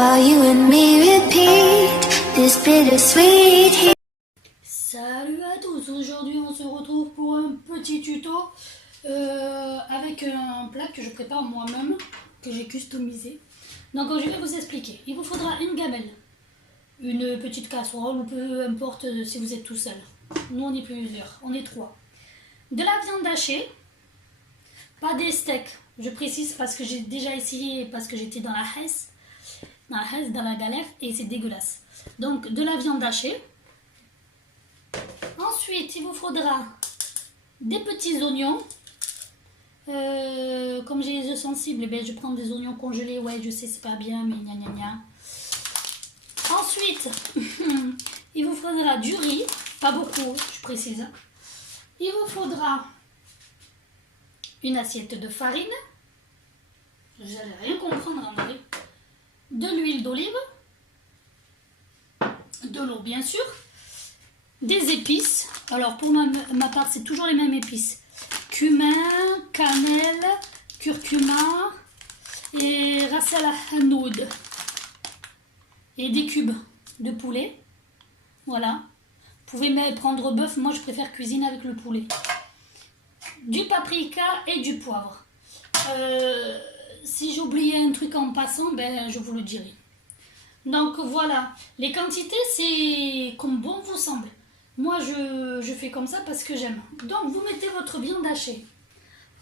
while you and me repeat this bittersweet heat. Salut à tous, aujourd'hui on se retrouve pour un petit tuto avec un plat que je prépare moi-même, que j'ai customisé. Donc je vais vous expliquer. Il vous faudra une gamelle, une petite casserole ou peu importe si vous êtes tout seul. Nous on est plusieurs, on est 3. De la viande hachée, pas des steaks, je précise parce que j'ai déjà essayé, parce que j'étais dans la Hesse, dans la galère et c'est dégueulasse. Donc de la viande hachée. Ensuite, il vous faudra des petits oignons. Comme j'ai les yeux sensibles, ben, je prends des oignons congelés. Ouais, je sais, c'est pas bien, mais gna gna gna. Ensuite, il vous faudra du riz. Pas beaucoup, je précise. Il vous faudra une assiette de farine. Vous n'allez rien comprendre en vrai. De l'huile d'olive. De l'eau, bien sûr. Des épices. Alors pour ma part, c'est toujours les mêmes épices. Cumin, cannelle, curcuma et ras el hanout. Et des cubes de poulet. Voilà. Vous pouvez même prendre bœuf. Moi, je préfère cuisiner avec le poulet. Du paprika et du poivre. Si j'oubliais un truc en passant, ben, je vous le dirai. Donc voilà. Les quantités, c'est comme bon vous semble. Moi, je fais comme ça parce que j'aime. Donc, vous mettez votre viande hachée.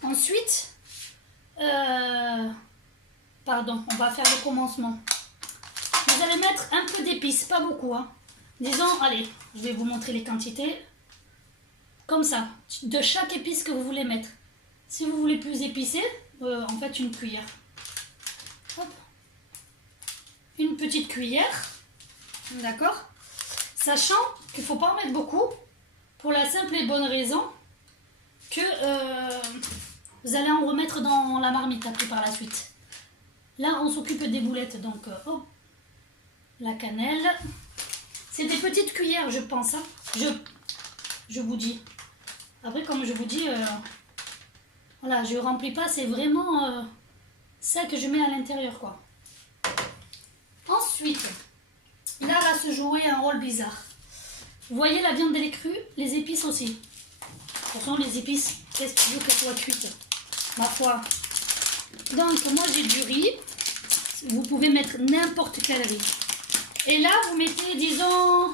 Ensuite, pardon, on va faire le commencement. Vous allez mettre un peu d'épices, pas beaucoup. Hein. Disons, allez, je vais vous montrer les quantités. Comme ça, de chaque épice que vous voulez mettre. Si vous voulez plus épicé, en fait, une cuillère. Hop. Une petite cuillère. D'accord ? Sachant qu'il ne faut pas en mettre beaucoup, pour la simple et bonne raison que vous allez en remettre dans la marmite après par la suite. Là, on s'occupe des boulettes, donc hop, la cannelle. C'est des petites cuillères, je pense. Hein. Je vous dis. Après, comme je vous dis, voilà, je ne remplis pas, c'est vraiment ça que je mets à l'intérieur, quoi. Ensuite... là, va se jouer un rôle bizarre. Vous voyez, la viande, elle est crue, les épices aussi. De toute façon, les épices, qu'est-ce que tu veux qu'elles soient cuites? Ma foi. Donc, moi, j'ai du riz. Vous pouvez mettre n'importe quel riz. Et là, vous mettez, disons,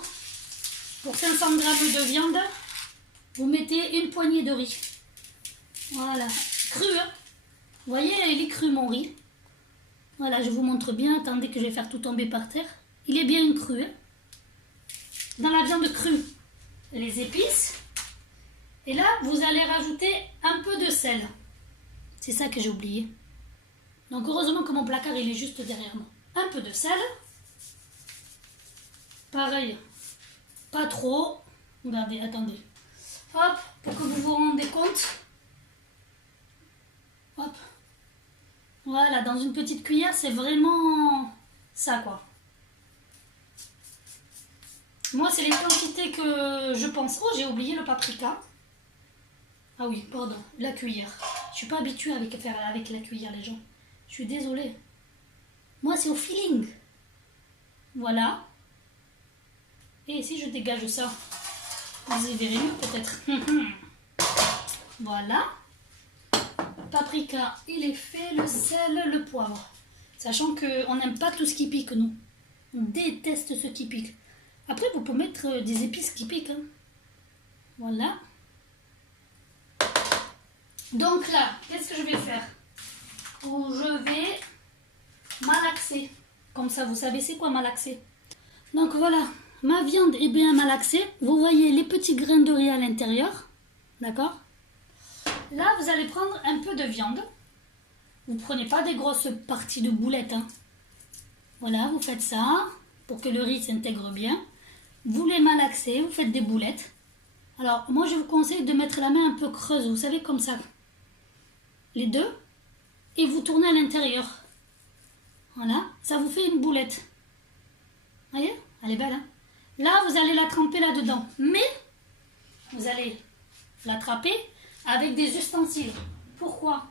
pour 500 grammes de viande, vous mettez une poignée de riz. Voilà. Cru, hein? Vous voyez, il est cru, mon riz. Voilà, je vous montre bien. Attendez que je vais faire tout tomber par terre. Il est bien cru. Hein? Dans la viande crue, les épices. Et là, vous allez rajouter un peu de sel. C'est ça que j'ai oublié. Donc, heureusement que mon placard, il est juste derrière moi. Un peu de sel. Pareil. Pas trop. Regardez, attendez. Hop, pour que vous vous rendez compte. Hop. Voilà, dans une petite cuillère, c'est vraiment ça, quoi. Moi, c'est les quantités que je pense. Oh, j'ai oublié le paprika. Ah oui, pardon, la cuillère. Je suis pas habituée à faire avec la cuillère, les gens. Je suis désolée. Moi, c'est au feeling. Voilà. Et si je dégage ça, vous y verrez mieux peut-être. Voilà. Paprika, il est fait. Le sel, le poivre. Sachant qu'on n'aime pas tout ce qui pique, nous. On déteste ce qui pique. Après, vous pouvez mettre des épices qui piquent. Hein. Voilà. Donc là, qu'est-ce que je vais faire? Je vais malaxer. Comme ça, vous savez c'est quoi malaxer? Donc voilà, ma viande est bien malaxée. Vous voyez les petits grains de riz à l'intérieur. D'accord? Là, vous allez prendre un peu de viande. Vous ne prenez pas des grosses parties de boulettes. Hein. Voilà, vous faites ça pour que le riz s'intègre bien. Vous les malaxez, vous faites des boulettes. Alors, moi, je vous conseille de mettre la main un peu creuse, vous savez, comme ça. Les deux. Et vous tournez à l'intérieur. Voilà, ça vous fait une boulette. Voyez? Elle est belle, hein? Là, vous allez la tremper là-dedans. Mais, vous allez l'attraper avec des ustensiles. Pourquoi?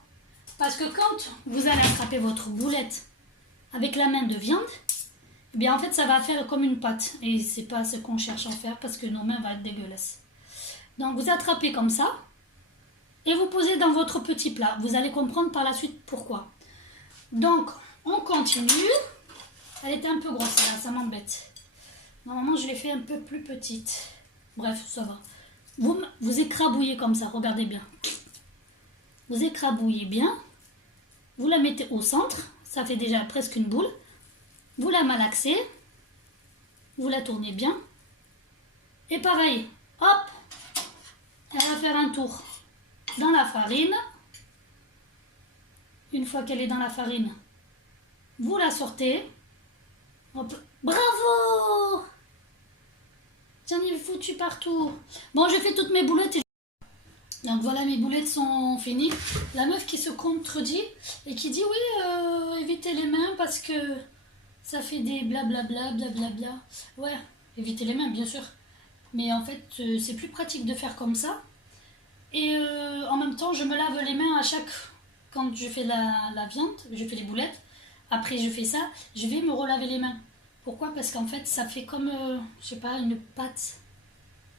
Parce que quand vous allez attraper votre boulette avec la main de viande, eh bien en fait ça va faire comme une pâte. Et c'est pas ce qu'on cherche à faire parce que nos mains vont être dégueulasses. Donc vous attrapez comme ça. Et vous posez dans votre petit plat. Vous allez comprendre par la suite pourquoi. Donc on continue. Elle était un peu grosse là, ça m'embête. Normalement je l'ai fait un peu plus petite. Bref, ça va. Vous écrabouillez comme ça, regardez bien. Vous écrabouillez bien. Vous la mettez au centre. Ça fait déjà presque une boule. Vous la malaxez. Vous la tournez bien. Et pareil, hop, elle va faire un tour dans la farine. Une fois qu'elle est dans la farine, vous la sortez. Hop. Bravo! J'en ai foutu partout. Bon, je fais toutes mes boulettes. Donc voilà, mes boulettes sont finies. La meuf qui se contredit et qui dit oui, évitez les mains parce que ça fait des blablabla, blablabla. Ouais, évitez les mains, bien sûr. Mais en fait, c'est plus pratique de faire comme ça. Et en même temps, je me lave les mains à chaque... Quand je fais la viande, je fais les boulettes. Après, je fais ça, je vais me relaver les mains. Pourquoi? Parce qu'en fait, ça fait comme, je sais pas, une pâte.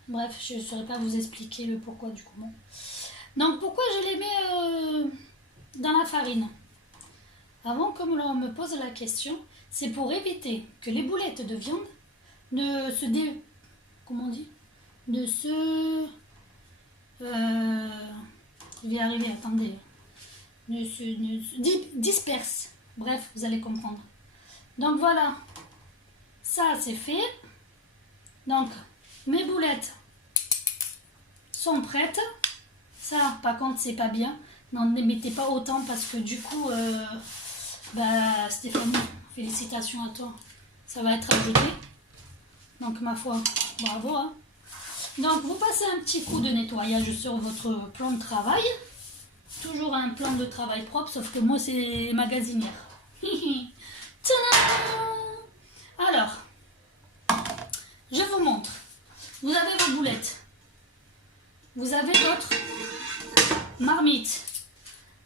Bref, je ne saurais pas vous expliquer le pourquoi du comment. Donc, pourquoi je les mets dans la farine? Avant, comme l'on me pose la question, c'est pour éviter que les boulettes de viande ne se comment on dit? Ne se... je vais y arriver, attendez. Ne se disperse. Bref, vous allez comprendre. Donc voilà. Ça, c'est fait. Donc, mes boulettes sont prêtes. Ça, par contre, c'est pas bien. N'en mettez pas autant parce que du coup, Stéphanie, félicitations à toi. Ça va être ajouté. Donc, ma foi, bravo. Hein. Donc, vous passez un petit coup de nettoyage sur votre plan de travail. Toujours un plan de travail propre, sauf que moi, c'est magasinière. Alors, je vous montre. Vous avez vos boulettes. Vous avez votre marmite.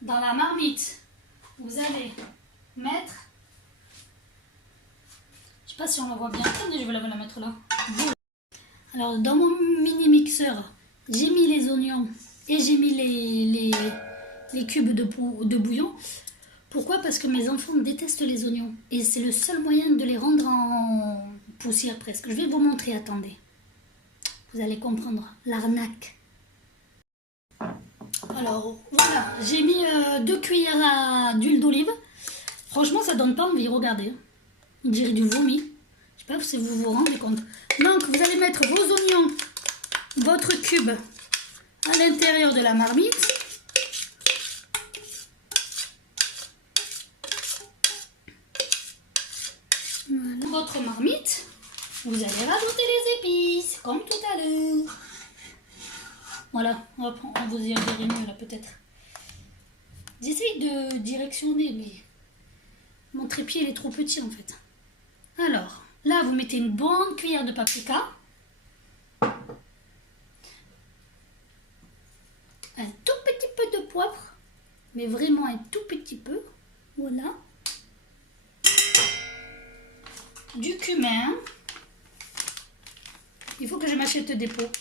Dans la marmite, vous allez mettre... Je sais pas si on la voit bien. Attendez, je vais la mettre là. Alors, dans mon mini mixeur, j'ai mis les oignons et j'ai mis les cubes de bouillon. Pourquoi? Parce que mes enfants détestent les oignons. Et c'est le seul moyen de les rendre en poussière presque. Je vais vous montrer, attendez. Vous allez comprendre l'arnaque. Alors, voilà. J'ai mis 2 cuillères d'huile d'olive. Franchement, ça donne pas envie, regardez. On dirait du vomi. Je sais pas si vous vous rendez compte. Donc, vous allez mettre vos oignons, votre cube à l'intérieur de la marmite. Voilà. Votre marmite, vous allez rajouter les épices, comme tout à l'heure. Voilà, hop, on vous y verrez mieux là peut-être. J'essaye de directionner, mais mon trépied il est trop petit en fait. Alors, là vous mettez une bonne cuillère de paprika. Un tout petit peu de poivre, mais vraiment un tout petit peu. Voilà. Du cumin. Il faut que je m'achète des pots.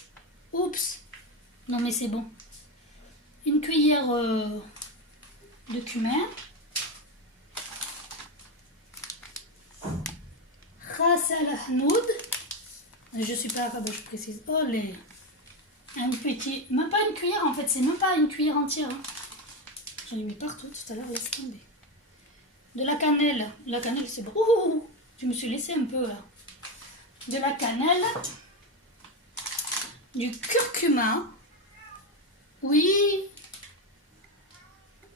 Oups. Non mais c'est bon. Une cuillère de cumin. Ras al hanoud. Je suis pas capable, je précise. Oh les. Un petit. Même pas une cuillère en fait, c'est même pas une cuillère entière. Hein. J'en ai mis partout tout à l'heure, laisse tomber. De la cannelle. La cannelle c'est bon. Ouh, je me suis laissé un peu là. De la cannelle. Du curcuma. Oui.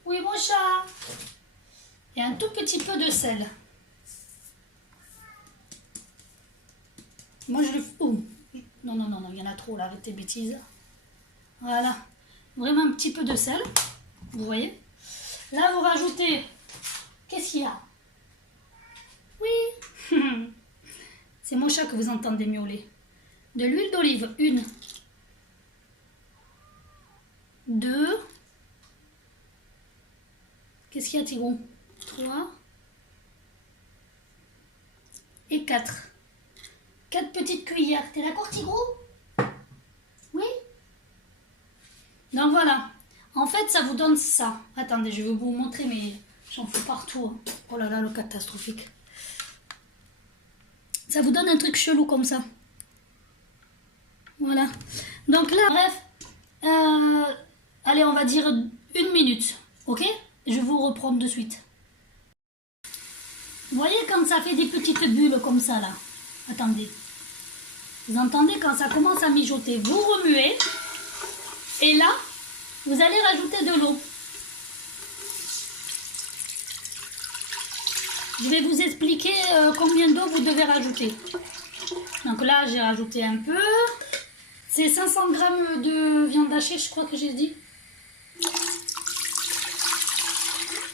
Oui, mon chat. Et un tout petit peu de sel. Moi, je le... Oh. Non, non, non, non, il y en a trop, là, avec tes bêtises. Voilà. Vraiment un petit peu de sel. Vous voyez? Là, vous rajoutez... Qu'est-ce qu'il y a? Oui. C'est mon chat que vous entendez miauler. De l'huile d'olive, 1. 2. Qu'est-ce qu'il y a, Tigrou? 3. et 4. 4 petites cuillères. T'es d'accord, Tigrou? Oui? Donc voilà. En fait, ça vous donne ça. Attendez, je vais vous montrer, mais j'en fous partout. Hein. Oh là là, le catastrophique. Ça vous donne un truc chelou comme ça. Voilà. Donc là, bref. Allez, on va dire 1 minute. Ok? Je vous reprends de suite. Vous voyez quand ça fait des petites bulles comme ça là? Attendez. Vous entendez quand ça commence à mijoter? Vous remuez. Et là, vous allez rajouter de l'eau. Je vais vous expliquer combien d'eau vous devez rajouter. Donc là, j'ai rajouté un peu. C'est 500 grammes de viande hachée, je crois que j'ai dit.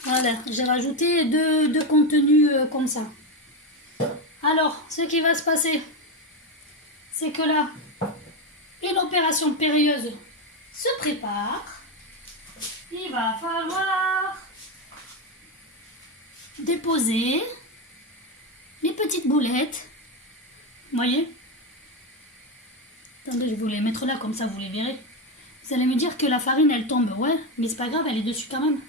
Voilà, j'ai rajouté deux contenus comme ça. Alors, ce qui va se passer, c'est que là, une opération périlleuse se prépare. Il va falloir déposer les petites boulettes. Vous voyez? Attendez, je vais vous les mettre là, comme ça vous les verrez. Vous allez me dire que la farine elle tombe. Ouais, mais c'est pas grave, elle est dessus quand même.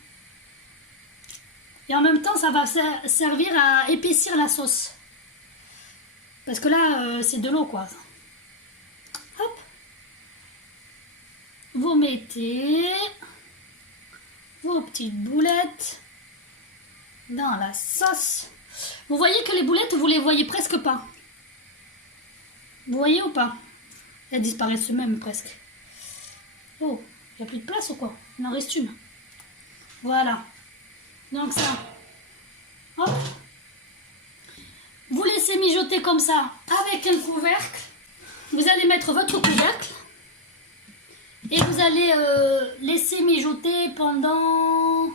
Et en même temps, ça va servir à épaissir la sauce. Parce que là, c'est de l'eau, quoi. Hop. Vous mettez vos petites boulettes dans la sauce. Vous voyez que les boulettes, vous les voyez presque pas. Vous voyez ou pas? Elles disparaissent même presque. Oh, il n'y a plus de place ou quoi? Il en reste une. Voilà. Donc ça, hop, vous laissez mijoter comme ça avec un couvercle. Vous allez mettre votre couvercle et vous allez laisser mijoter pendant,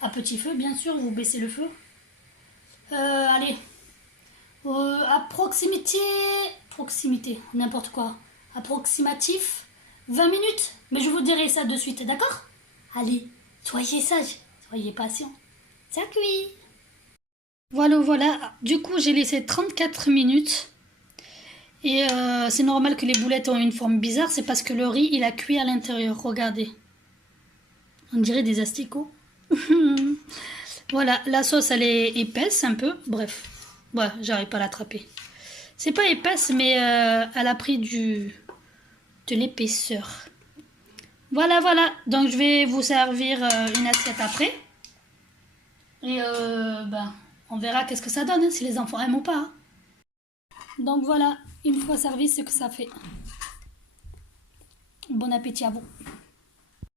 à petit feu bien sûr, vous baissez le feu. Allez, à proximité, n'importe quoi, approximatif, 20 minutes. Mais je vous dirai ça de suite, d'accord? Allez, soyez sages. Soyez patient. Ça cuit. Voilà. Du coup, j'ai laissé 34 minutes. Et c'est normal que les boulettes ont une forme bizarre. C'est parce que le riz, il a cuit à l'intérieur. Regardez. On dirait des asticots. Voilà, la sauce, elle est épaisse un peu. Bref. Ouais, j'arrive pas à l'attraper. C'est pas épaisse, mais elle a pris de l'épaisseur. Voilà. Donc, je vais vous servir une assiette après. Et on verra qu'est-ce que ça donne, hein, si les enfants aiment ou pas. Hein. Donc voilà, une fois servi, ce que ça fait. Bon appétit à vous.